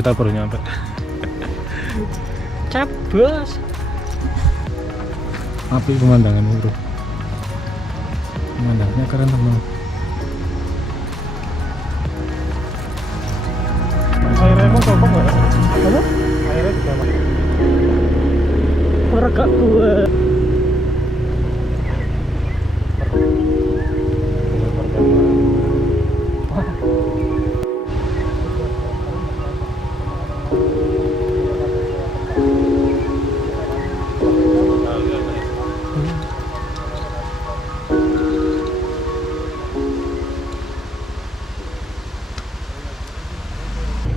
kita baru nyampe. Cabos. Api pemandangan bro. Pemandangannya keren teman. Airnya emang cocok nggak? Apa? Airnya juga enak. Ora gak kuat.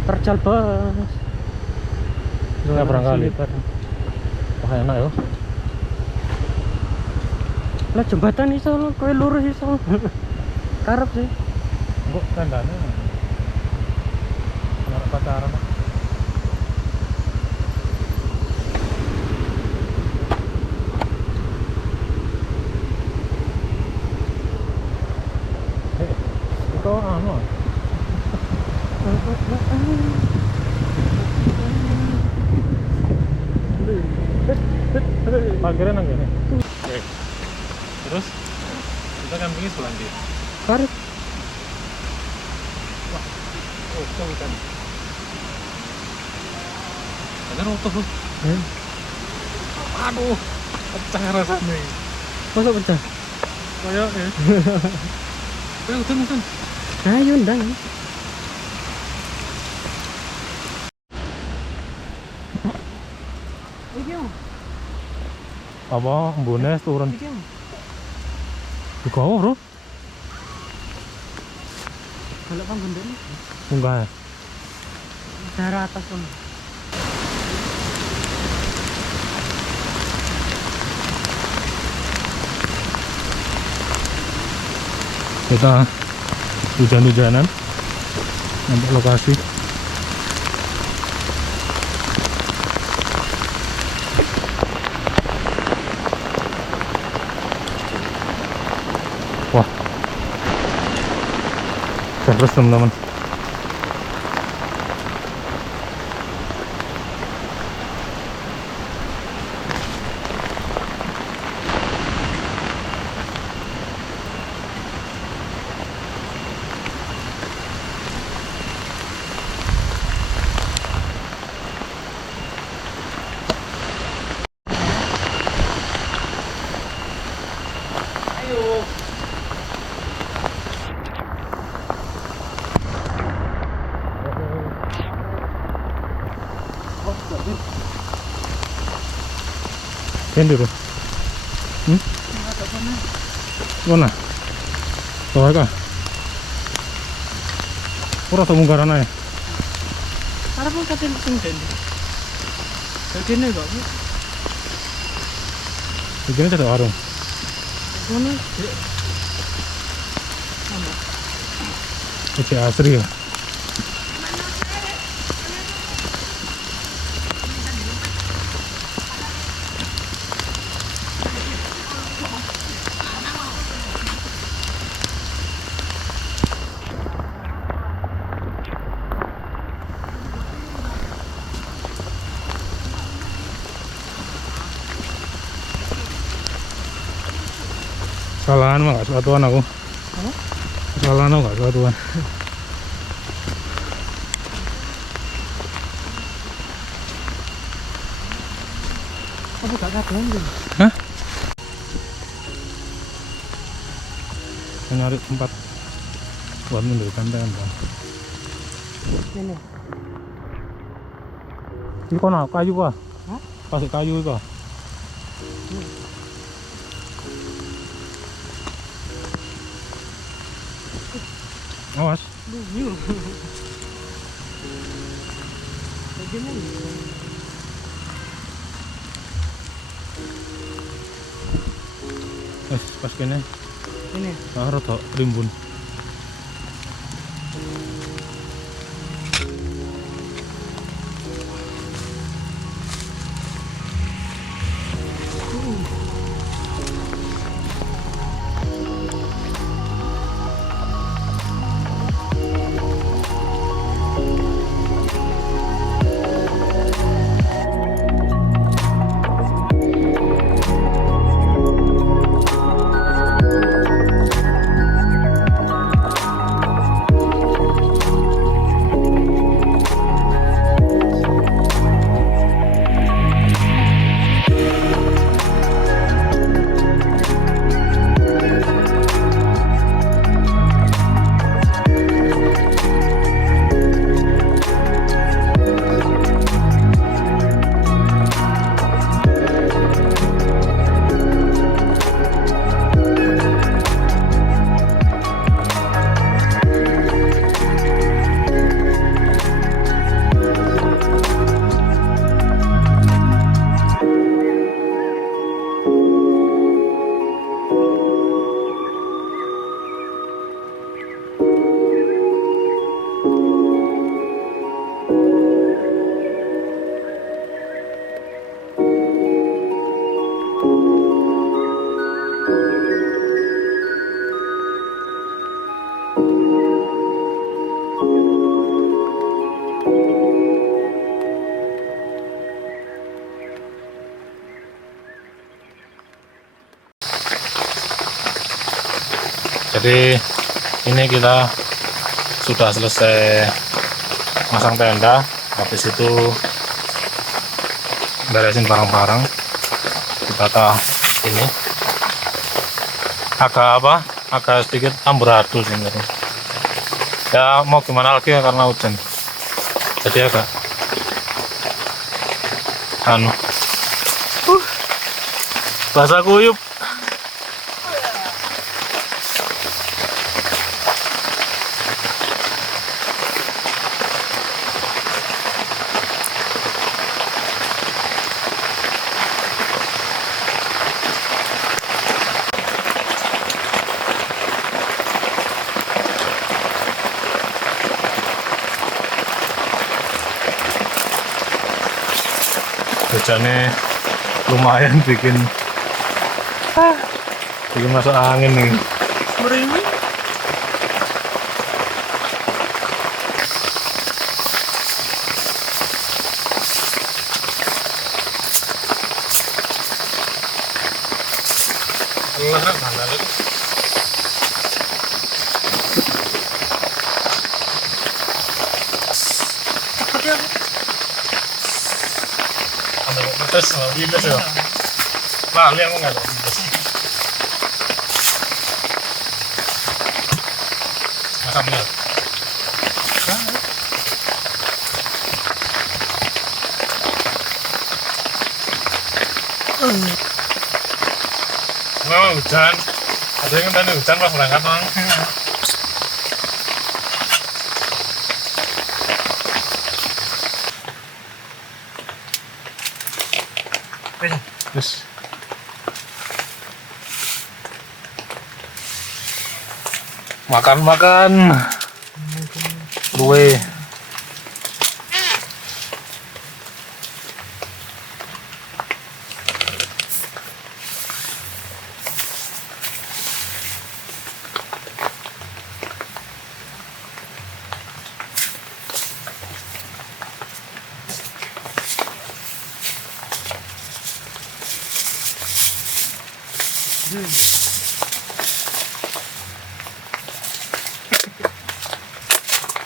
Terjal bos. Ya barangkali. Wah enak ya. Lah jembatan iso kowe lurus iso. Karep sih. Kok tandanya orang pacaran. Itu anu. Parkirnya nang gini. Oke. Terus kita kan pergi sebelah dia. Karep. Oh, kan. Ada roto. Aduh, pecah rasanya. Masa pecah? Kayak ya. Udah. Ayo ndang. Iki yo. Apa embune turun Iki yo. di bawah bro. Kalau panggonan Enggak. daerah atas pun. Kita hujan-hujanan sampai lokasi. Wah, terus teman-teman. Kendi bro. Mana? Tahu kah? Ora tau mungkaran ae. Karep pun katen sing den. Dene kok. Begini ada warung. Ngono. Oke, asri ya. Kesalahan mah gak suatuan aku. Apa? Kesalahan aku gak suatuan. Apa gak kadoan lho? Hah? Saya nyari tempat buat mendirikan tenda. Ini. Ini kok kayu kah? Hah? Kasih kayu kah? Awas. Iya. Begini. Pas kene. Ini. Rada rimbun. Jadi ini kita sudah selesai masang tenda, habis itu beresin barang-barang, ditata ini. Agak sedikit amburadul sih ini. Ya mau gimana lagi ya, karena hujan, jadi agak basah kuyup. Hujannya lumayan bikin masuk angin nih. Merinding. Lelah mana lagi? Terus bibes ya. Lali aku nggak ada bibes. Makan ya. Mau hujan. Ada yang tadi hujan pas berangkat mang. Terus makan kue.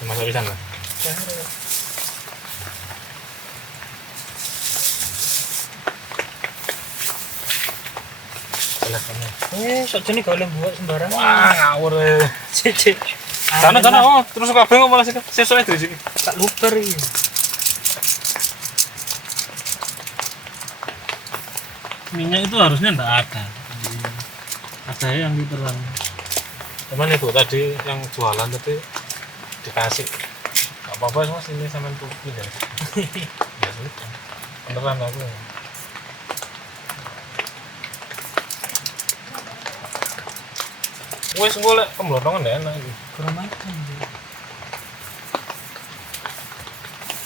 Masuk di sana. Saja nih kalau buat sembarangan. Wah, ngawur ya. Cece. Sana, oh, terus kabeh kok malah sesuk itu sih. Tak luper ini. Minyak itu harusnya enggak ada. Ada yang diterang. Cuman itu tadi yang jualan tadi dikasih. Gak apa-apa mas, ini sama tuki ya. Ya sudah. Beneran aku. Wes golek kemlotongan ndak enak iki. Kurang makan.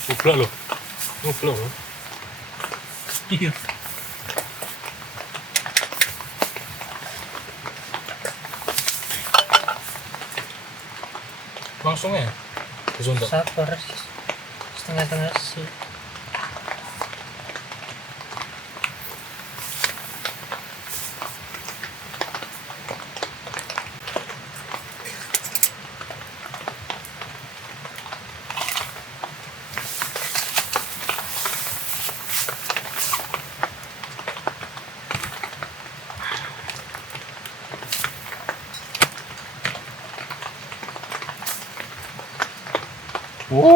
Goblok lho. Goblok lho. Iya. Langsung ya. Disuntuk. Sabar. Setengah-setengah sih.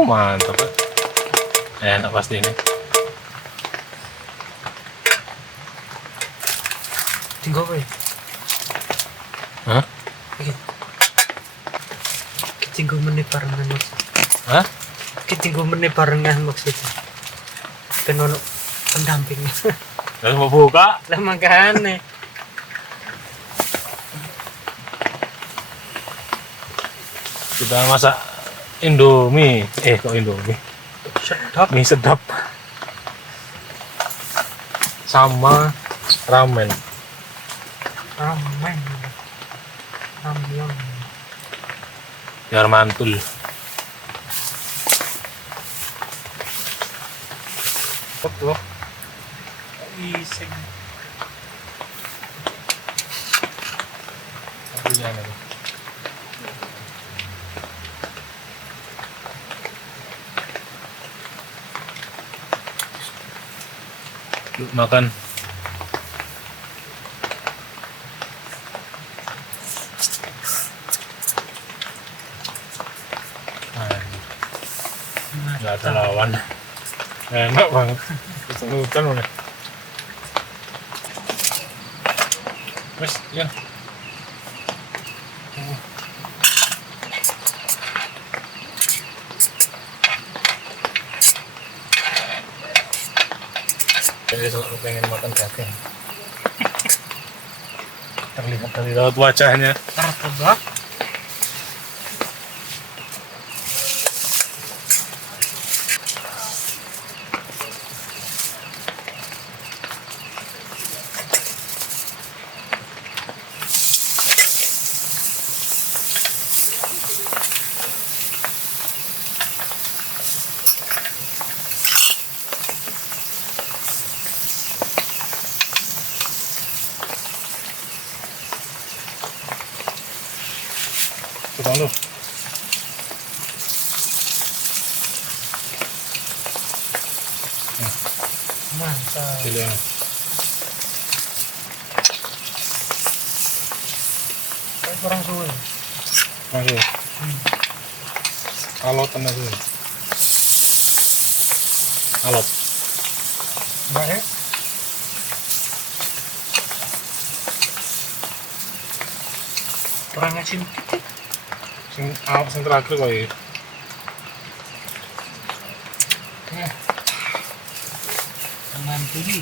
Mantap. Enak pasti ini. Tinggal apa ya? Hah? Tinggal menit barengan maksudnya. Hah? Tinggal menit barengan maksudnya. Kan ono pendampingnya. Terus mau buka? Lah makanya. Kita masak Indomie. Kok Indomie? Sedap. Mie sedap. Sama ramen. Ramen. Ramyeon. Biar mantul. Betul. Iseng. Tapi jangan. Yuk makan. Nggak ada lawan. Enak banget. Hutan mana? Wes, ya. Jadi selalu pengen makan daging. Terlihat dari raut wajahnya. Tertebak. Coba lu. Mantap. Pilih. Kayak kurang suwe. Masuk. Alot tenang tuh. Alot. Enggak ya? Kurang asin dikit. Sing terakhir kok ya. Teman tuli.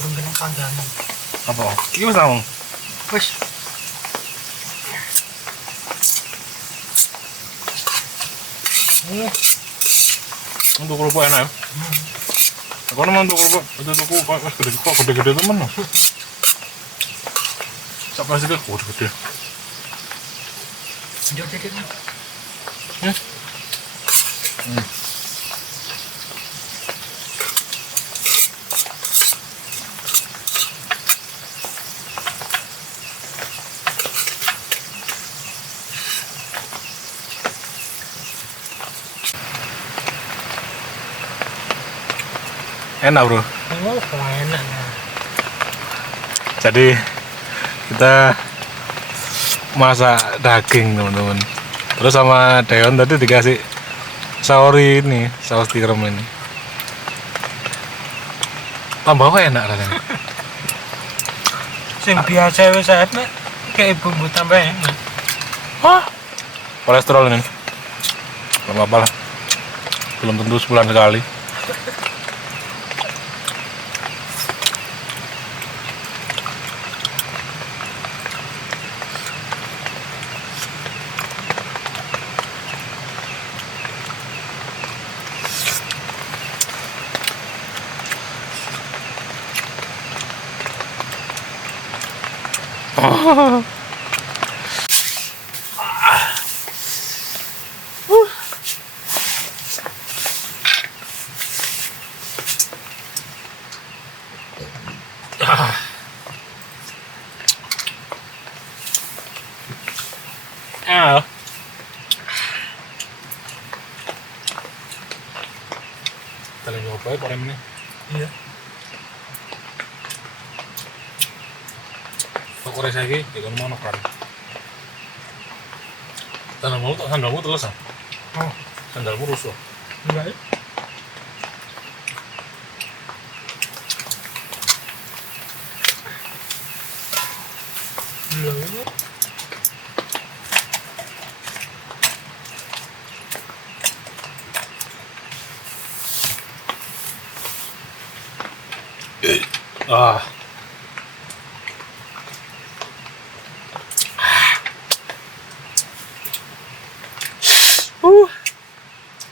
Belum kena panggangan. Apa? Iki wis tau. Wes. Untuk kerupuk enak ya. Aku nama untuk kerupuk, itu tuku kok gede-gede temen loh. Sak plastiknya kok gede-gede. Jauh dikit nih. Enak bro. Oh, enak. Jadi kita masak daging teman-teman. Terus sama Deon tadi dikasih saori ini, saus tiram ini. Tambah apa enak rasanya? Sing biasa wis enak, kayak bumbu tambah enak. Hah? Kolesterol ini. Gak apa-apa lah. Belum tentu sebulan sekali. Kalian nyoba ya korem ini. Iya. Kok korem saya ini, ya kan mau kan. Sandalmu terus ah? Oh, Sandalmu rusuh. enggak ya? Belum ya? Ah.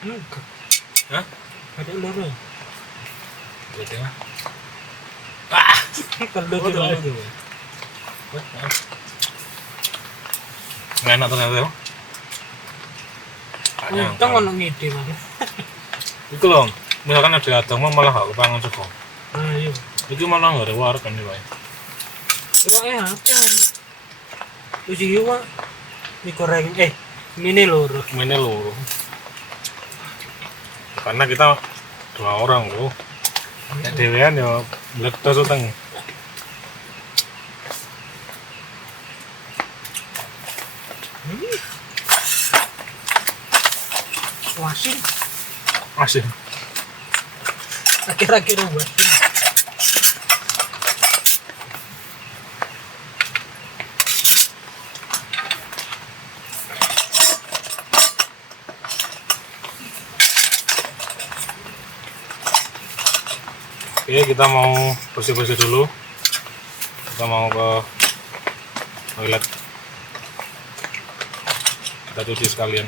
Enggak. Hah? Ada loro. Berarti mah. Kalau Oh, di loro. tuh. Nggak enak ternyata ya. Untung ono ngide, Mas. Itu loh, misalkan ada adang mah malah gak kepangan sego. Nah iya. Iki malah gak ada warung kan wae. Cuma apa? Terus iki Pak mie goreng mini loro. Ini lho. Karena kita 2 orang loh. Nek dhewean ya meledos uteng. Wasin. Asin. Akhir-akhir wasin. Oke, kita mau bersih-bersih dulu. Kita mau ke toilet. Kita cuci sekalian.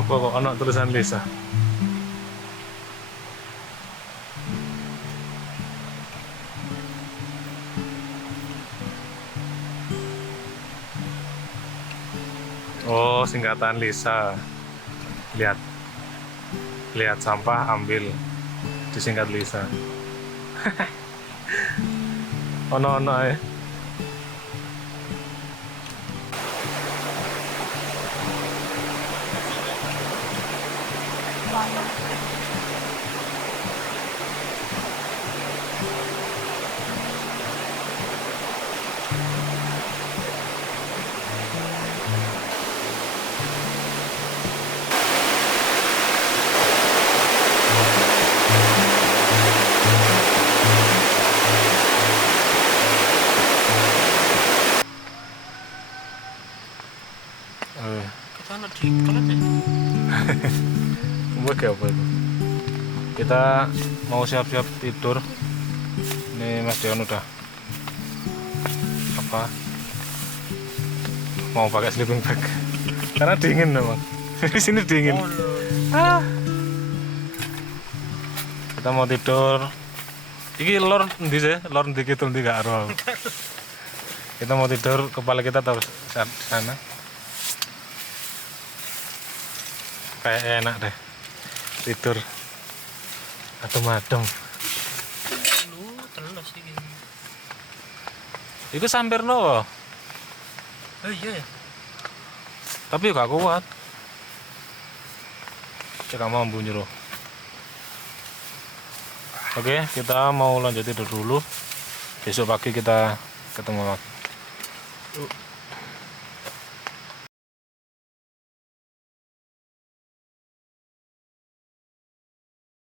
Apa kok anak tulisan Lisa? Oh, singkatan Lisa. Lihat. Lihat sampah, ambil. Disingkat Lisa. Ono-ono ae. Kita di kelas ya. Gue kayak apa itu? Kita mau siap-siap tidur. Ini Mas Dion udah apa? Mau pakai sleeping bag karena dingin memang. Di sini dingin. Ah. Kita mau tidur. Iki lor ndi sih? Lor ndi gitu ndi gak ero. Kita mau tidur, kepala kita taruh sana. Kayak enak deh tidur adem-adem. Lu telas iki. Iku sampir no. Oh iya ya. Tapi gak kuat. Cek mau nyuruh. Oke, kita mau lanjut tidur dulu. Besok pagi kita ketemu lagi.